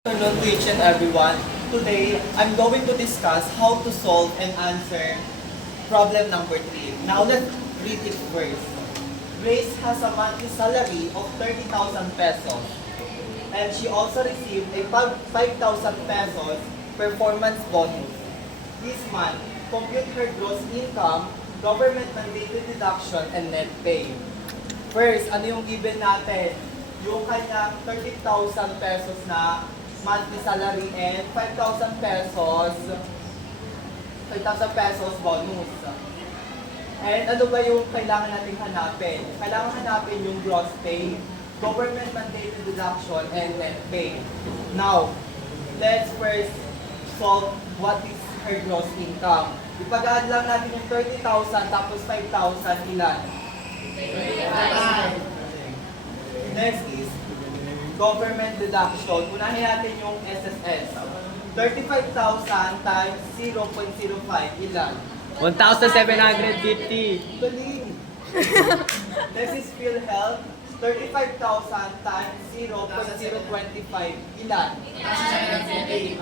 Good afternoon to each and everyone. Today, I'm going to discuss how to solve and answer problem number 3. Now let's read it first. Grace has a monthly salary of 30,000 pesos and she also received a 5,000 pesos performance bonus. This month, compute her gross income, government mandated deduction, and net pay. First, ano yung given natin? Yung kanyang 30,000 pesos na monthly salary and 5,000 pesos bonus. And ano ba yung kailangan nating hanapin? Kailangan hanapin yung gross pay, government mandated deduction, and net pay. Now, let's first solve what is her gross income. Ipag-add lang natin yung 30,000 tapos 5,000 ilan? 35. Next is government deduction. Unahin natin yung SSS. 35,000 times 0.05 ilan? 1,750. Galing! Next is PhilHealth. 35,000 times 0.025 ilan? 1,750.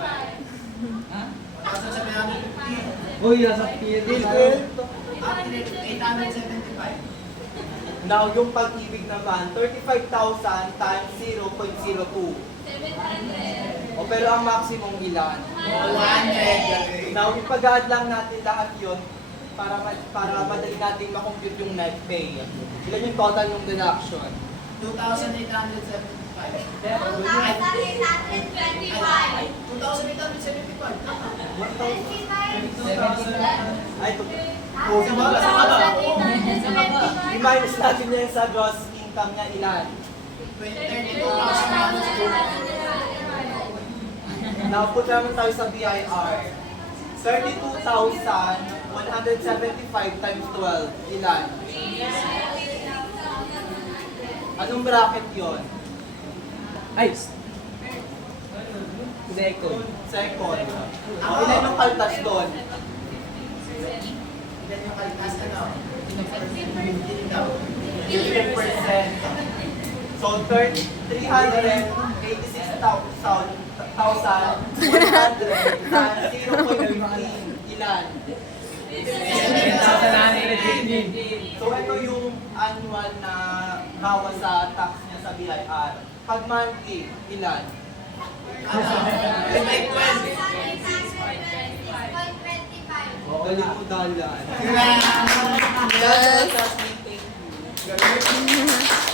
Uy, nasa PhilHealth. 875. Now, yung pag-ibig naman, 35,000 times 0.02. 700. O pero ang maximum ilan? 100. Now, ipag-add lang natin lahat yun para madali natin makompute yung net pay. Ilan yung total ng deduction? 2,875. 2,825. 2,875. Ay, Oh, sa baba, sa baba. i-minus natin yan sa gross income niya ilan? 32,000. Now, put naman tayo sa BIR. 32,175 times 12. Ilan? Anong bracket yon? Ay! Second. Second. Ilan yung kaltas doon? Ilan yung kaltas, ano? 50%. So, 386,100 times 0.15. Ilan? 7,915. So, ito yung annual na bawas sa tax niya sa BIR. Pag monthly, ilan? Like 20. Oo, galing mo dalan. Yes. Yes.